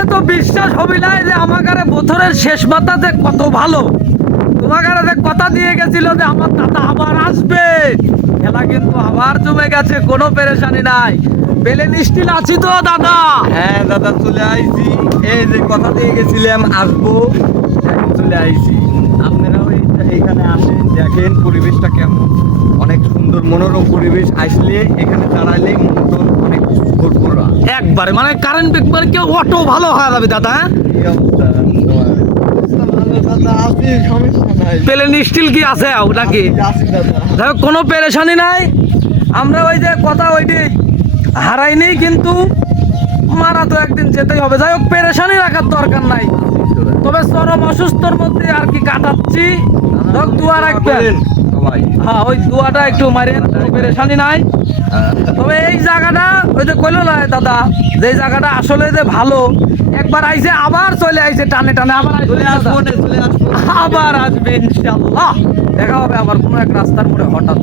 তোমাকারে তো বিশ্বাস হবি না যে আমাকারে বছরের শেষ মাথা যে কত ভালো। তোমাকারে যে কথা দিয়ে গেছিল যে আমার দাদা আবার আসবে, খেলা কিন্তু আবার জমে গেছে, কোনো পেরেশানি নাই। পেলে নিশ্চিল আছি তো দাদা? হ্যাঁ দাদা, চলে আইছি। এই যে কথা দিয়ে গেছিলাম আসবো, এখন চলে আইছি। আপনারাও এইখানে আসেন, দেখেন পরিবেশটা কেমন, অনেক সুন্দর মনোরম পরিবেশ। আসলে এখানে দাঁড়ালে মনটা অনেক ফুরফুরা। একবারে মানে কারেন্ট বিকবার কেউ অটো ভালো হয়ে যাবে দাদা। হ্যাঁ? কি অবস্থা দাদা? আছি, সমস্যা নাই। পেলে নিশ্চিল কি আছে নাকি? আছি দাদা। দেখো কোনো পেরেশানি নাই। আমরা ওই যে কথা ওইটি হারাইনি, কিন্তু মারা তো একদিন যেতেই হবে। যাই হোক, পেরেশানি রাখার দরকার নাই। তবে চরম অসুস্থর মধ্যে আর কি কাটাচ্ছি। দোয়া রাখবেন সবাই। হ্যাঁ, ওই দোয়াটা একটু মারেন, কোনো পেরেশানি নাই। তবে এই জায়গাটা ওই যে কইলো না দাদা, যে জায়গাটা আসলে যে ভালো, একবার আইছে আবার চলে আইছে টানে টানে, আবার চলে আসবো না, চলে আসবো। আবার আসবে ইনশাআল্লাহ। দেখা হবে আবার কোনো এক রাস্তার মোড়ে হঠাৎ।